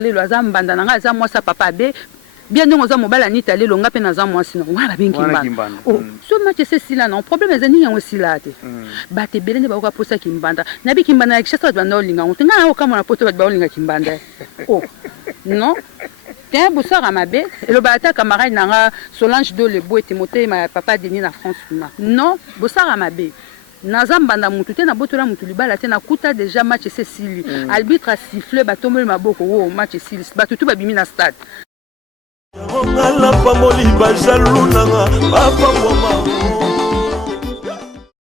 lelo aza mbanda nanga aza mwasa papa be bien donc oza mobala nita lelo nga pe naza mwasi no wala benki mbanda oh so match c'est sila non problème ezani yango sila te ba te belende ba ko posa kimbanda na bi kimbanda ya kishasa banda olinga ngote nga okamona poto ba olinga kimbanda oh non t'es bosara mabe elo ba ta camarade nanga Solange do le boete moté ma papa Denis na France non bosara mabe naza mbanda mutu te na botola mutu libala te na kuta déjà match c'est sili arbitre a sifflé ba tomber maboko oh match sili ba tutu ba bimi na stade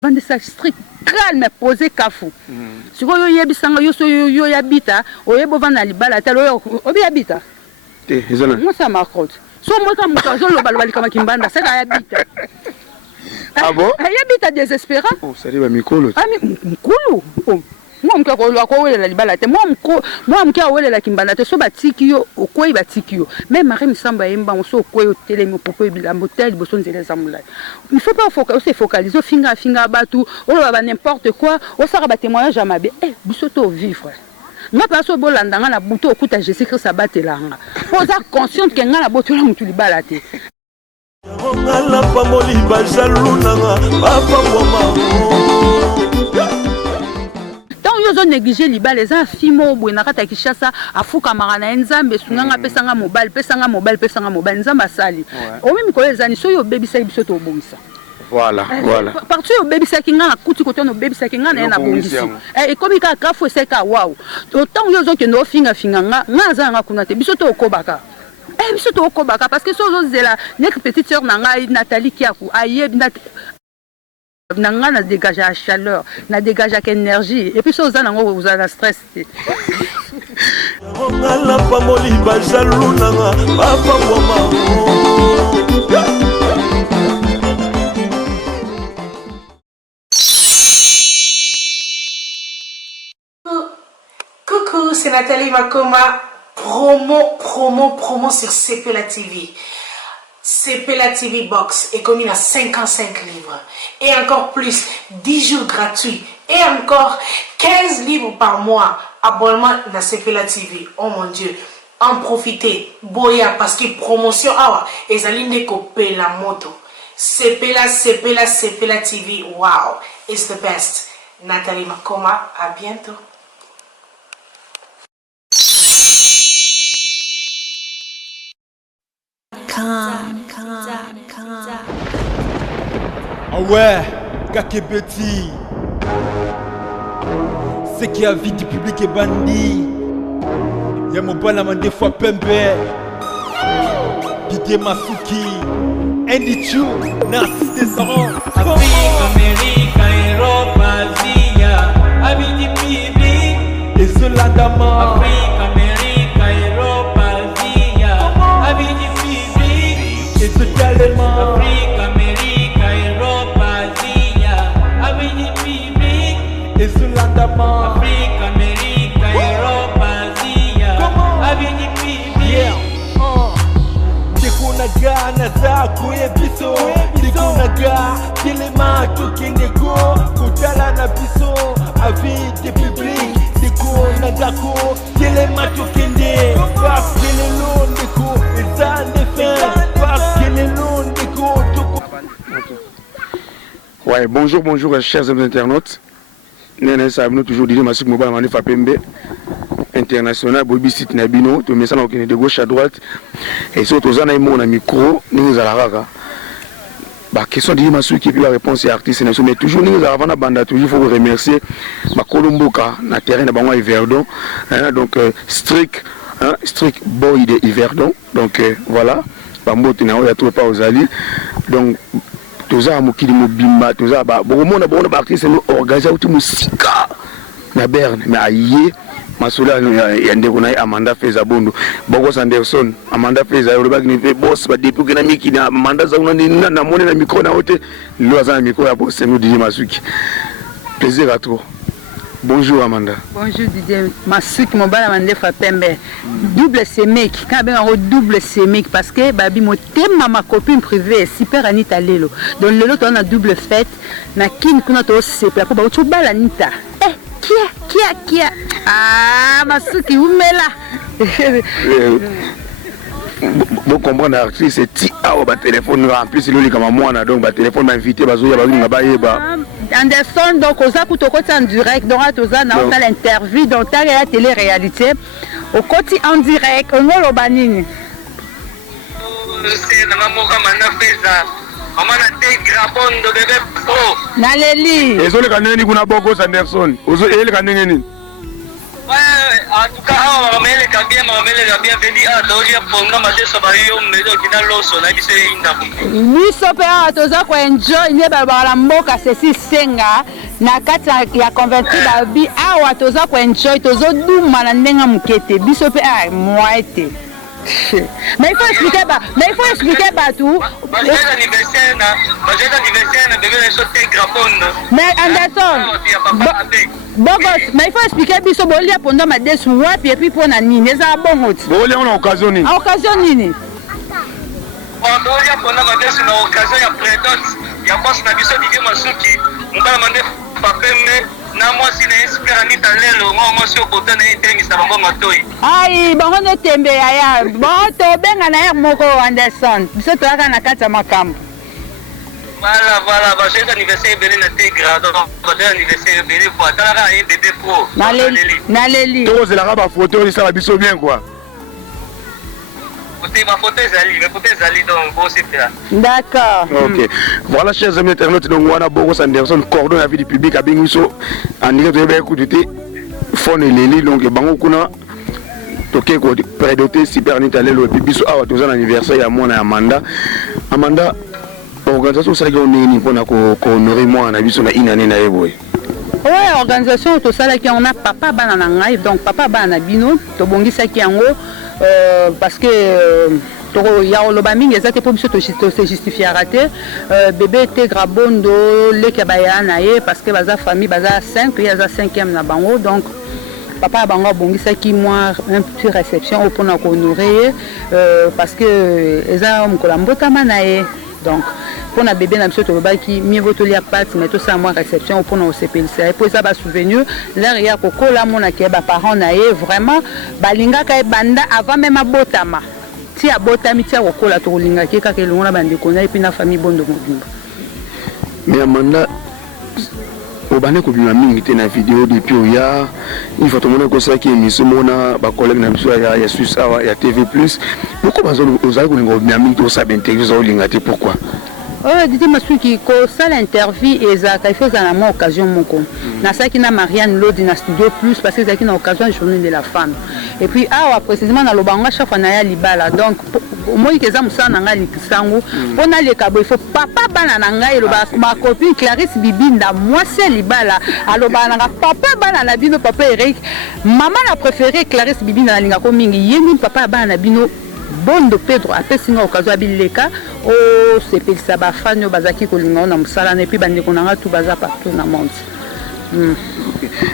Vende ça strict calme posé kafu siko yo yebisanga yo so yo yabita oyebo vana libala te lo obi yabita te ezana moi ça m'accroche so moi comme mutu lo balobali kama kimbanda c'est ka yabita. Ah bon? Il habite à désespérant. Oh, ça dit mikolo. Ah mais mikolo. Moi mka ko lo ko wele la libala te moi mka wele la kimbanda te so batiki yo okoi batiki yo. Même Marie Misamba yemba on so okoi hôtel mo popo bila motel boson zele zamula. Il faut pas se focaliser finga batu o ba n'importe quoi o sara ba témoignage à mabe. Eh bisoto vivre. Nga pas so bolanda nga na buto okuta Jésus-Christ abatelanga. Posa consciente que nga na botola mutu libala te. Tant yo négliger libala les afimo bwena kata kishasa afuka marana nzambe sunganga pesanga mobile nzamba sali o mimi ko ezani so yo baby sai biso to bongisa voilà partout yo baby sai kinga kuti ko tono baby sai kinga na bongisi e komi ka kafo sai ka wow autant yo zo ke no finga nga zanga kuna te biso to kobaka. Eh, je suis au Kobaka parce que notre petite soeur Nathalie Kiakou n'a dégagé la chaleur, n'a dégagé l'énergie et puis ça vous avez la stress. Coucou, c'est Nathalie Makoma. Promo sur CPLA TV. CPLA TV Box est commis à 55 livres. Et encore plus, 10 jours gratuits. Et encore 15 livres par mois. Abonnement dans CPLA TV. Oh mon Dieu. En profitez. Boya parce que promotion. Et ça l'ine copier la moto. CPLA TV. Wow. It's the best. Nathalie Makoma. À bientôt. Ah ouais, Kakebeti. C'est qui a vie du public est bandit. Y'a mon balama des fois Pembe. Didier Masuki. Andy Chou, Narcisse Descendant. Afrique, Amérique, Europe, Asie, avis du public. Et cela d'Ama. Afrique, Amérique, Europe, Asie, avis du public. Et ce calaiement. Afrique, Amérique, Europe, Asie, avis du public. Et cela d'Ama. Afrique, Amérique, Europe, Asie, avis du public. Tekunaga naza kuye biso. Tekunaga kilema tukindeko. Kutala na biso. Avis du public. Tekunaga ko kilema tukinde. Parce que les lots ndeko eza ndefe. Parce que les lots ndeko tuko. Ouais, bonjour chers internautes. Nene sabino toujours dire Masik Mobile Manif Pembe international Bobby Site Nabino, tout message de gauche à droite et surtout aux ana mon micro nous alaraka. Bah question de Masuk qui puis la réponse est artiste mais toujours nous avant la bande toujours faut remercier ma Colomboka na terrain de Bango et Verdon donc strict boy de Yverdon donc voilà bambote na ya tout pas aux alliés donc toza mokili mobimba toza ba bomona bona ba artiste no organiser uti musika na Berne mais aye masula ya ndeko na Amanda Feza Bondo Bogos Anderson Amanda Feza yo ba ni boss ba depuis na miki na Amanda za una na mone na micro na hote lo za na micro ya boss nous Didier Masuki plaisir à toi. Bonjour Amanda. Bonjour Didier Masuki Mobala Mandefa Pembe. Double sémique. Quand ben on double sémique parce que babi mo thème ma copine privée super Anita Lelo. Donc le lot on a double fête na kin kuna to c'est pour ba tu bala Anita. Eh qui est kia. Ah, masuki umela. Vous comprenez, l'artiste, c'est ti awa ba téléphone en plus il comme moi donc ba téléphone m'a invité bazo ya bazo ba yeba. Anderson donc oza kutokoti en direct donc atoza na on l'interview donc ta la télé-réalité au côté en direct on lo banini. C'est na mamoka manafeza. Amana te grabon de bébé pro. Na leli. Ezo le kaneni kuna boko Anderson. Ozo ele kaneni nini? Ouais, en tout cas, on va mettre les bien venus à Doria pour nous manger ça va y on met qui dans l'eau ça qui c'est une biso pe atoza ko enjoy ne ba la mboka ceci senga na kati ya converti ba bi awa toza ko enjoy tozo duma na ndenga mukete biso pe moite. Mais il faut expliquer tout. J'ai anniversaire na bébé les sauter grapon. Mais Anderson. Bogos, mais il faut expliquer biso bolia pendant ma desu wapi et puis pour na nini eza bongo. Bolia on a occasion nini? Occasion nini? On doit pendant ma desu na occasion ya prédote. Ya boss na biso Didier Masuki. Mbala mande papembe. Na moi si na espère ni talelo moi si obota na itengisa bango matoi. Ai bango ne tembe ya bon to benga na moko Anderson. Biso to aka na kati ya makambo. Voilà, j'ai anniversaire belé na te grado. J'ai anniversaire belé pour attendre un bébé pro. Na leli. To c'est la raba photo ça va biso bien quoi. Ma photo Zali donc bon c'est là. D'accord. OK. Voilà chers amis internautes donc wana Bogos Anderson cordon la vie du public a bingiso en direct de écouter phone et leli donc bango kuna toke ko prédoté super nitalelo et puis biso awa tous un anniversaire ya mona Amanda organisation ça que on est pour na ko honorer moi na biso na inane na eboy. Ouais, organisation tout ça là qui on a papa bana na ngai donc papa bana bino to bongisa ki yango parce que toro ya oloba mingi ezate po biso to se justifiera te bébé te grabondo le kabaya na ye parce que baza famille baza 5 ya za 5e na bango donc papa bango bongisa ki moi un petit réception pour na ko honorer parce que eza mkola mbotama na ye donc pour na bébé na biso to baki mieux vaut tolia pâte mais tout ça moi réception pour na CPLC pour ça ba souvenir l'air ya kokola mona ke ba parents na ye vraiment balinga ka banda avant même abotama ti abotami ti kokola to linga ke ka ke longona bande kona et puis na famille bondo mobimba. Mais Amanda obane ko bima mingi te na vidéo depuis oya il faut tout monde ko ça qui émission mona ba collègue na biso ya Suisse awa ya TV+. Pourquoi bazo ozali ko linga bima mingi to ça bintégrer zo linga te pourquoi? Didier Masuki ko ça l'interview ezaka il faut à la occasion moko na ça qui na Marianne Lodi na Studio Plus parce que ça qui na occasion journée de la femme et puis précisément na lobanga chaque fois na ya libala donc moi qui za musana nga likisango pona le kabo il faut papa bana na ngai loba ma copine Clarisse Bibinda moi c'est libala aloba na papa bana na bino papa Eric maman a préféré Clarisse Bibinda na linga ko mingi yemi papa bana bino Bondo Pedro apesi nga occasion abileka o sepelisa ba fanyo bazaki kolinga na musala na puis bande konanga tout baza partout na monde.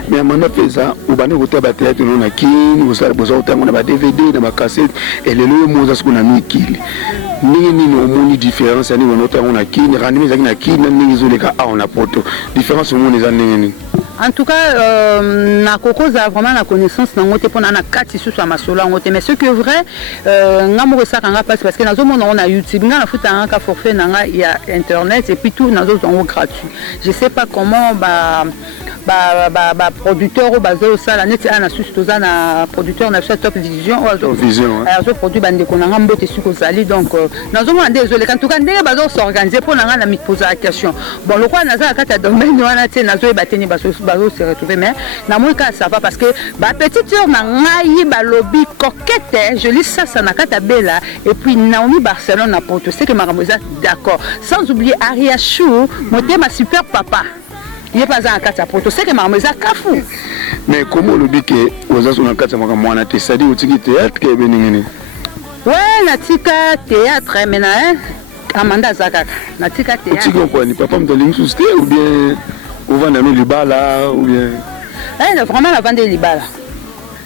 Mais Amanda pesa ubane kote ba théâtre no na kini usala boza utango na ba DVD na ba cassette et le lo moza sikuna mikili. Nini no moni différence ani wono tango na kini randimi zaki na kini nini zoleka on a poto différence au monde za nini. En tout cas, na kokoza vraiment la connaissance na ngote pona na kati susu ya masolo ngote mais ce que vrai ngamo ko saka nga parce que nazo mona on a YouTube nga na futa nga forfait na nga ya internet et puis tout nazo zongo gratuit. Je sais pas comment producteur au bazo sala net ana susu toza na producteur na Top Vision azo produit bande ko nga mbote suko zali donc nazo mona désolé en tout cas ndenge bazo s'organiser pour nga na mi poser la question. Bon le quoi naza kata domaine wana te nazo bateni bazo se retrouver mais na moi ça va parce que ba petite sœur na ngai ba lobby coquette je lis ça na kata bella et puis Naomi Barcelone na Porto c'est que Maramoza d'accord sans oublier Aria Chou ma super papa il est pas en kata Porto c'est que Maramoza kafu mais comment le dit que aux asos na kata mwana te sadi utiki théâtre ke beningini ouais na tika théâtre mais na Amanda Zakaka na tika théâtre utiki quoi ni papa mtolingi susté ou bien ou vendre nos libala ou bien vraiment la vendre libala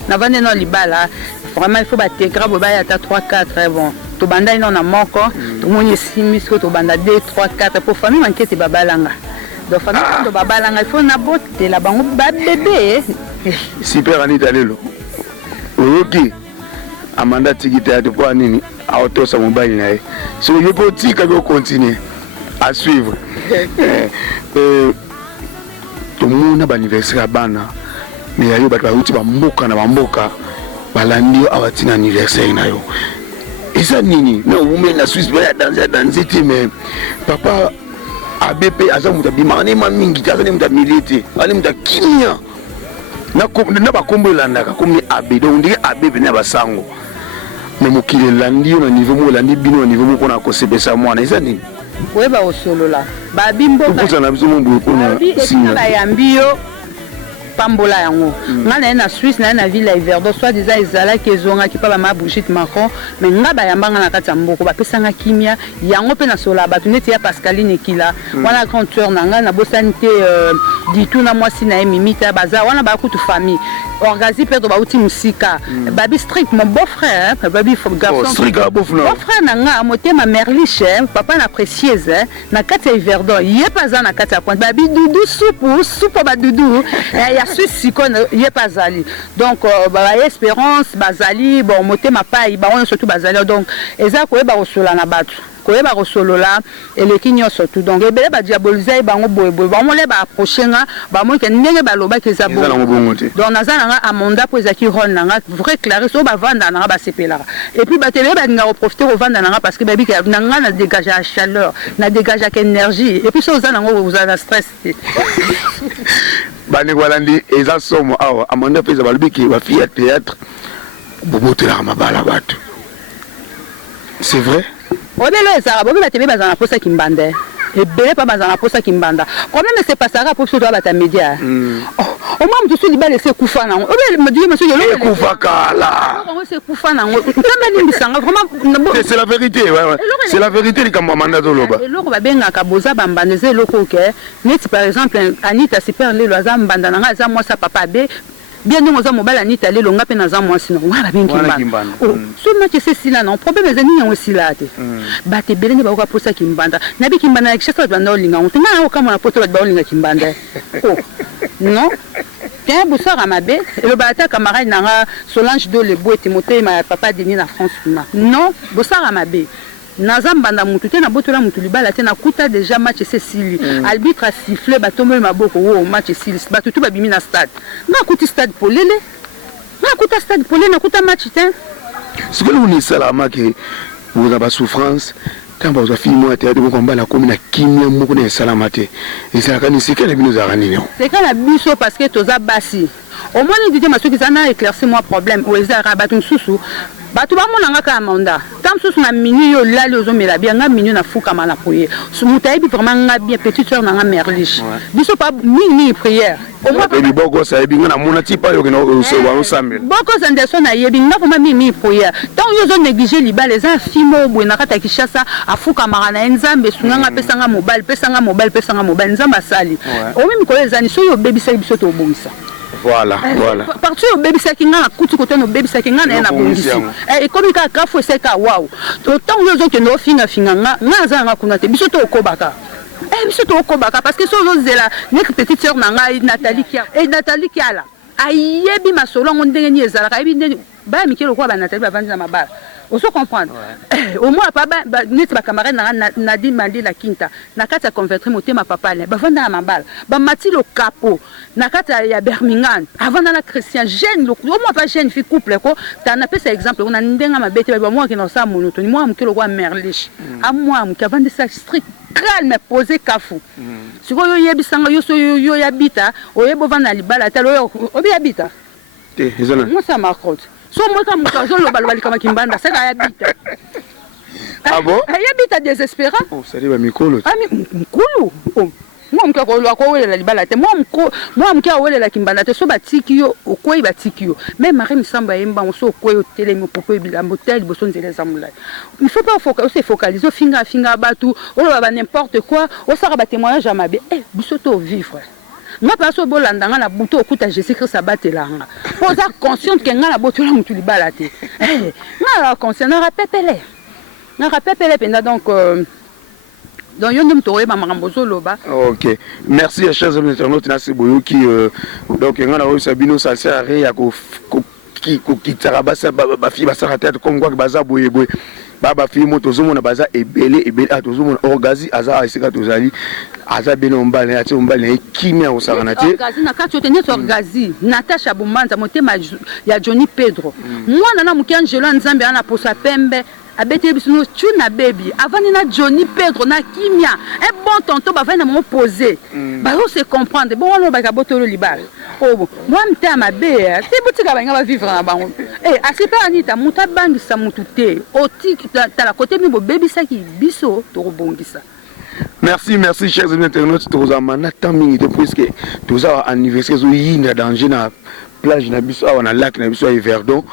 na vendre non libala vraiment il faut battre grave ba ya ta 3 4 bon to banda ino na moko to moni simis ko to banda 2 3 4 pour famille manquete babalanga donc famille to babalanga il faut na botte la bango ba bébé super Anita lelo oyoki amanda tiki théâtre po nini aotosa mobali na ye so ye po tika ko continuer à suivre tomona ba anniversaire bana mais ayo bato bauti bamboka na bamboka balandi awatina anniversaire na yo eza nini na ume na Suisse ba danser te mais papa ABP aza muta bimane mamingi aza ne muta milite ani muta kimia na bakombo elandaka komi abe donc ndenge abe pene ya basango me mokili elandi yo na niveau moko elandi bino na niveau moko na kosepesa mwana eza nini oyeba osolola babimbokozala biso mo boye mpona bayambi yo pambola yango nga na ye na Suisse na ye na ville ya Yverdon soit disant ezalaki ezongaki mpa bama Brigitte Macron mais nga bayambanga na kati ya mboko bapesanga kimia yango mpe nasolola bato neti ya Pascaline Ekila wana grand tueur na nga nabosani te ditu na mwasi na ye mimita baza wana bakutu famille orgazi mpe to bauti mosika babi strict mon beau frère babi garçon beau frère na nga motema merliche papa na précieuse na kati ya Yverdon ye paza na kati ya pointe babi dudu supu badudu ya Suisse sikone ye pazali donc ba espérance bazali bon motema pai ba on surtout bazali donc eza koyeba kosola na bato koyeba kosolola eleki nyonso tout donc ebele ba diaboliser bango boye ba mole ba approcher nga ba mo ke ndenge ba loba ke za bongo donc nazana nga amonda po ezaki rôle nga vrai clair so ba vanda nga ba sepela et puis ba télé ba nga profiter au vanda nga parce que ba bi que nga na dégager la chaleur na dégager la énergie et puis so za nga vous avez stress bani walandi eza somo awa amanda peza balbiki ba fille théâtre bobotela mabala bato c'est vrai obelo ezara bobi batebe bazana posa kimbande ebele pa bazana posa kimbanda problème c'est pas ça pour surtout bata média au moins tu suis libéré c'est kufa na obelo me dit monsieur yolo kufa kala c'est kufa na ngamba nimbisanga vraiment c'est la vérité ouais c'est la vérité li kamba manda to loba eloko babenga ka boza bambande ze loko ke net par exemple Anita super lelo azam banda na nga za moi sa papa be bien nous avons mobile Anita lelo nga pe na za moi sinon wala binkimba so match c'est si là non problème c'est ni aussi là te ba te belene ba ko posa kimbanda na bi kimbanda ke chasa banda olinga on tinga o kama na poto ba olinga kimbanda non tiens bosara mabe le bata camarade na Solange do le boe Timothée ma papa Denis na France non bosara mabe nazambanda mutu te na botola mutu libala te na kuta déjà match Cécile arbitre a sifflé batombe maboko wo match Cécile batutu babimi na stade na kuti stade polele na kuta stade polele na kuta match te ce que nous salama que vous avez souffrance quand vous avez fini moi théâtre vous combat la commune kimia moko na salama te et ça quand c'est quand nous arani non c'est quand la biso parce que toza basi au moins dit masoki sana éclaircir moi problème ou ezara batun susu batu ba monanga ka monda tam susu na minu yo lali ozomela bien nga minu na fuka mana poye sumutayi vraiment nga bien petite sœur na nga merliche biso pa mini prière au moins et boko ça ebi nga na mona ti pa yo ke no so wa osambela boko zandeso na yebi nga vraiment mini prière tant yo zo négliger libala les afimo bwe na kata kishasa afuka mara na nzambe sunanga pesanga mobile nzamba sali o mimi ko ezani so yo bebisa biso to bongisa voilà partout au baby sakinga na kutu côté no baby sakinga na bongisi et comme ka kafo seka wow autant yo zo ke no finga nga za nga kuna te biso to okobaka biso to okobaka parce que so zo zela nek petite sœur na nga Nathalie Kiala ayebi masolo ndenge ni ezala ka yebi ndenge ba mikelo kwa ba Nathalie ba vandi na mabala on se comprendre au moins pas net ba camarade na Nadine Mandela Kinta na kata convertir motema papa ba vanda na mabala ba mati lo capo na kata ya Birmingham avant na Christian jeune au moins pas jeune fi couple ko ta na pesa exemple on a ndenga mabete ba moi qui na sa monotoni moi mkelo kwa merliche à moi mka vanda ça strict calme posé kafu siko yo yebisanga yo so yo yabita oyebo vanda libala talo yo obi yabita te ezana moi ça m'accroche so moi comme kazo lo balbali kama kimbanda ça ka yabita ah bon yabita désespérant oh ça va mikolo mkulu moi mka ko lo ko welela libala te moi mka welela kimbanda te so batiki yo okoi batiki yo même mari misamba yemba so okoi hôtel mo popo bilambo tel boso nzela zamula il faut pas focaliser finga batu o ba n'importe quoi o sara ba témoignage à mabe biso to vivre nga paso bolanda nga na buto okuta Jésus Christ abatela nga poza consciente que nga na botola mutu libala te nga la conscience na rapepele penda donc donc yo ndem toyeba makambo zoloba. OK, merci à chers amis internautes na Seboyo qui donc ngana o sabino ça sert à rien qui tarabasa ba fi ba sarata comme quoi baza boye boye ba fi moto zomona baza ebele a tozomona orgazi aza esika tozali aza beno mbale ati mbale kimia osakana te orgazi na kati ote neto orgazi Natasha Bumanza motema ya Johnny Pedro mwana na muki Angelo Nzambe ana posa pembe abete biso tuna baby avant na Johnny Pedro na kimia un bon tonton ba vana mo poser ba se comprendre bon on ba ka botolo libal oh bon moi mta mabe te butika ba ngaba vivre na bango asipa anita muta bangisa mutute oti tala côté mi bo baby saki biso to robongisa. Merci chers internautes toza manata mingi de puisque toza anniversaire zo yinda danger na plage na biso awa na lac na biso à Verdon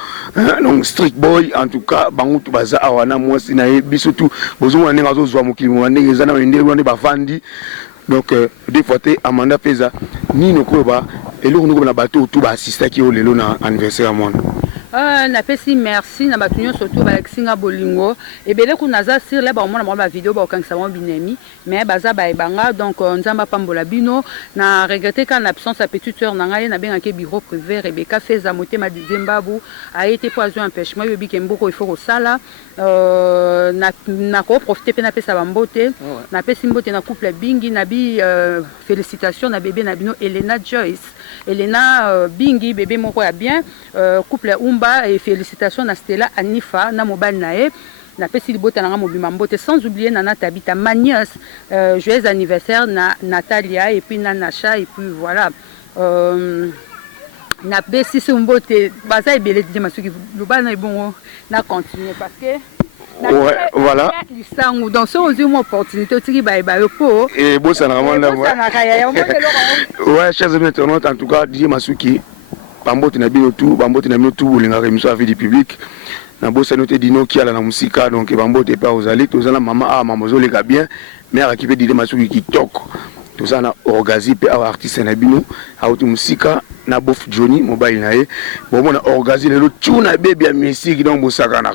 donc strict boy en tout cas bango to baza awa na mwasi na biso tout bozo na ngazo zwa mokili wa ndenge za na ndenge wana ba vandi donc des fois te Amanda Peza ni noko ba eloko noko na bateau tout ba assister ki o lelo na anniversaire mon na pesi merci na batunyo surtout ba exinga bolingo ebele kuna za sur là ba mona ba vidéo ba okangisa mo binemi mais baza ba ebanga donc nzamba pambola bino na regretter quand l'absence à petite sœur na ngai na benga ke bureau privé Rebecca Feza motema de Zimbabwe a été poison empêchement yobi kemboko il faut au sala na ko profiter pe na pesa bambote na pesi mbote na couple bingi na bi félicitations na bébé na bino Elena Joyce Elena bingi bébé moko ya bien couple Umba et félicitations na Stella Anifa na mobile nae na pesi libota na mobima mbote sans oublier Nana Tabita Manias joyeux anniversaire na Natalia et puis na Nacha et puis voilà na pesi mbote baza ebele di masuki lobana e bon na continuer parce que ouais, voilà. Donc, si on a une opportunité, tu vas po. Et bon, ça n'a rien ouais, chers amis internautes, en tout cas, Didier Masuki, Bambote na bino tout, Bambote na bino tout, bolinga remission à vie du public. Na bossa noté dino qui a la musika, donc Bambote pas aux alliés, tous en maman, maman zo les gars bien, mais à qui peut Didier Masuki qui toque. Tous en orgazi, pe artiste na bino, à auto musika, na bof Johnny, mobile na e. Bon, on a orgazi le tout na baby à musique, donc bosakana.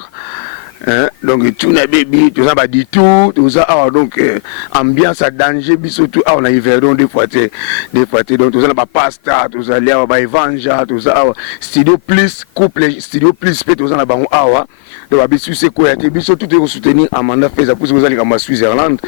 Donc tout na baby tout ça va dit tout ça donc ambiance à danger biso tout on a Verdon des fois donc tout ça ba pasta tout ça là ba evanja tout ça studio plus couple studio plus peut tout ça na bango awa donc biso c'est quoi te biso tout est soutenir Amanda Feza pour vous aller comme Switzerland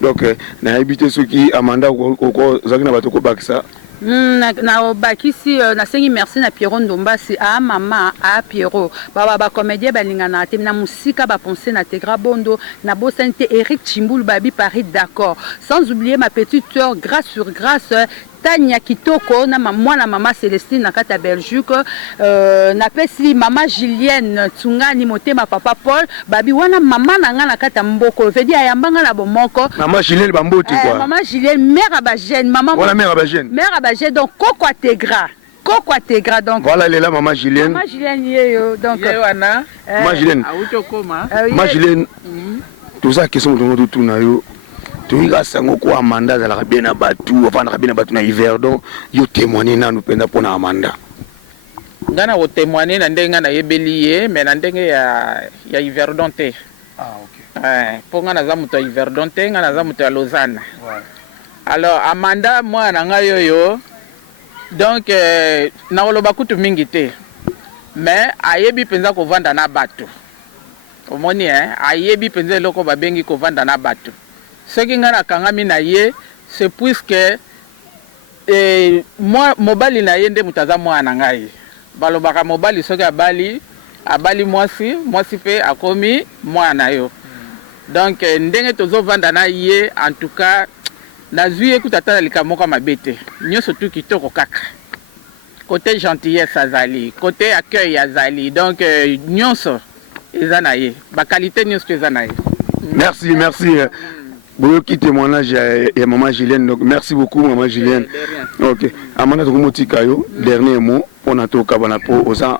donc na habité ceux qui Amanda ko zakina batoko bakisa na bakisi na sengi merci na Pierrot Ndombasi a mama a Pierrot ba comédien balingana te na musika ba penser na Tegra Bondo na bosante Eric Chimbulu babi Paris d'accord sans oublier ma petite sœur grâce sur grâce Tania Kitoko na mwana mama Célestine na kata Belgique na pesi mama Julienne Tsungani motema papa Paul babi wana mama na nga na kata mboko veut dire ayambanga na bomoko mama Julienne bambote quoi mama Julienne mère abagène maman voilà mère abagène donc Coco Tegra donc voilà elle est là maman Julienne yeyo donc wana maman Julienne autokoma maman Julienne tout ça question de tout na yo Toiga sango ko Amanda za la bien na batu afana kabina batu na Verdon yo témoigner na nous penda pona Amanda ngana o témoigner na ndenga na yebeliye mais na ndenge ya Verdon te OK pour ngana za muto ya Verdon te ngana za muto ya Lausanne alors Amanda moi na nga yoyo donc na oloba kutu mingi te mais ayebi penza ko vanda na batu omoni ayebi penza loko babengi ko vanda na batu. Ce qui ngana kangami na ye c'est puisque moi mobali na ye nde mutaza mwana ngai balobaka mobali soki abali mwasi pe akomi mwana yo donc ndenge tozo vanda na ye en tout cas nazwi ekutata likamoko mabete nyonso tu kitoko kaka côté gentillesse azali côté accueil azali donc nyonso eza na ye ba qualité nyonso eza na ye. Merci Boyo qui témoignage et maman Julienne donc merci beaucoup maman Julienne. OK. Amana Tokomoti Kayo dernier mot on a tout kabana pour aux en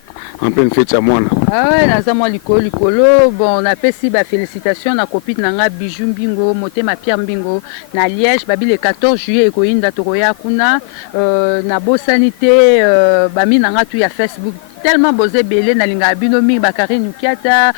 pleine fête à moi. Ah ouais na zamo likolo bon na pesi ba félicitations na copine nanga Bijou Mbingo motema Pierre Mbingo na Liège babi le 14 juillet ekoinda toroya kuna na bo sanité ba mi nanga tu ya Facebook tellement bosé belé na linga bino mingi bakari nukiata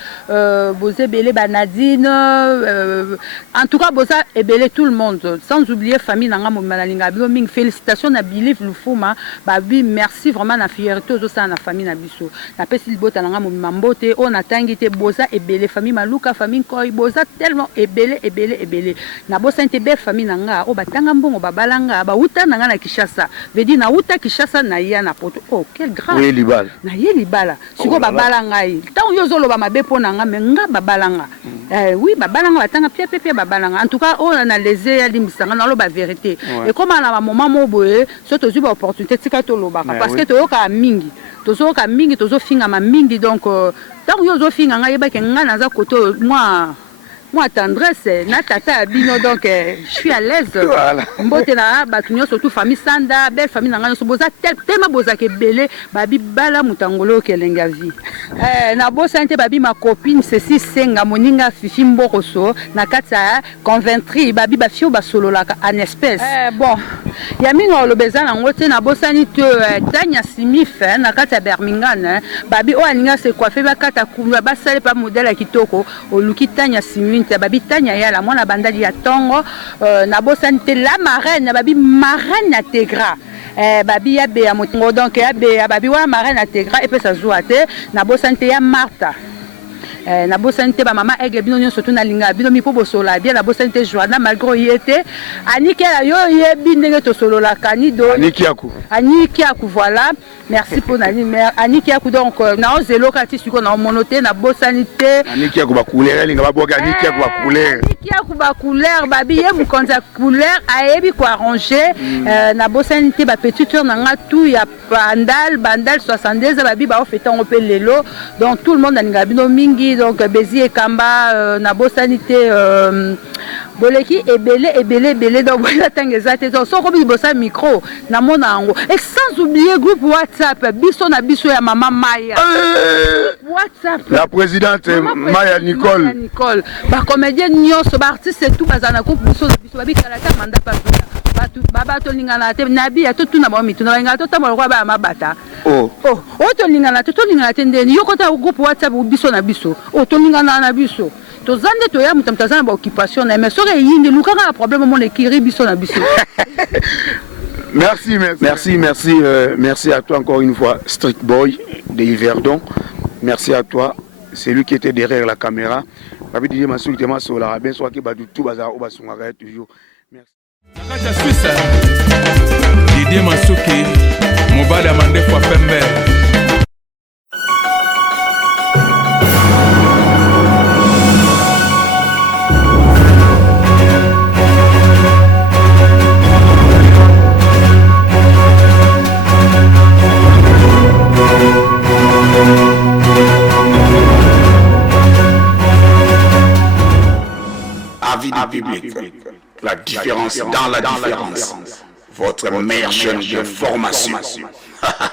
bosé belé banadine en tout cas bosa et belé tout le monde sans oublier famille nanga mo na linga bino mingi félicitations na Biliv Lufuma babi merci vraiment na fierté aux na famille na biso na pesi libota nanga mo mambote on atangi te bosa et belé famille maluka famille koy bosa tellement et belé na bosa inte be famille nanga o batanga mbongo babalanga ba uta nanga na Kishasa vedi na uta Kishasa na ya na poto oh quel grand oui libala na ye libala siko babalanga yi tant yo zolo ba mabe pona nga me nga babalanga oui babalanga batanga pia babalanga en tout cas on a lesé ya limisanga na lo ba vérité et comme na ba moment mo boye so to zuba opportunité tika to lo ba parce que to yo ka mingi to zo ka mingi to zo finga ma mingi donc tant yo zo finga nga yeba ke nga na za koto moi tendresse na tata bino donc je suis à l'aise mbote na batunyo surtout famille sanda belle famille nanga so boza tellement boza ke belé babi bala mutangolo ke lenga vie na bosa nte babi ma copine ceci senga moninga fifi mboko so na kata conventry babi ba fio ba solo la en espèce bon ya mingo lo bezana ngote na bosa ni te tanya simif na kata Birmingham babi o aninga se coiffer ba kata kumba ba sale pa modèle kitoko o luki tanya simif babi tanya ya la mwana bandali ya tongo na bosante la marraine babi marraine intégra babi ya be ya motongo donc ya be babi wa marraine intégra et puis ça joue te na bosante ya Martha na bosante ba mama ege bino nyo surtout na linga bino mi po bosola bien na bosante Joanna malgré yete aniki la yo yebi ndenge to solo la kanido aniki yaku voilà merci pour nani mère aniki yaku donc na ozelo kati siko na monoté na bosanité aniki yaku ba couleur linga ba boka aniki yaku ba couleur aniki yaku ba couleur babi ye mu konza couleur ayebi ko arranger na bosanité ba petite sœur nanga tout ya bandal 72 babi ba ofetango pe lelo donc tout le monde na linga bino mingi donc Bézi et Kamba na bosanité boleki ebele donc voilà tangezate donc so kobi bossa micro na mona ngo et sans oublier groupe WhatsApp biso na biso ya mama Maya WhatsApp la présidente Maya Nicole ba comédienne nyonso ba artiste tout bazana ko biso babi kalata manda pa baba to lingana te nabi ya to tuna ba mitu na ngata to ba ba mabata o to lingana te ndeni yokota groupe WhatsApp biso na biso o to lingana na biso to zande to ya mutamtazana ba occupation na mais sore yindi lukanga problème mon ekiri biso na biso. Merci à toi encore une fois Strict Boy de Yverdon. Merci à toi, c'est lui qui était derrière la caméra. Babi Didier Massou qui m'a sur la bien soit qui ba du tout bazar au basungara toujours. Merci. Nakata Suisse Didier Masuki Mobada Mande kwa Pembe. Avis du public. La différence dans la différence. Votre meilleure chaîne de formation.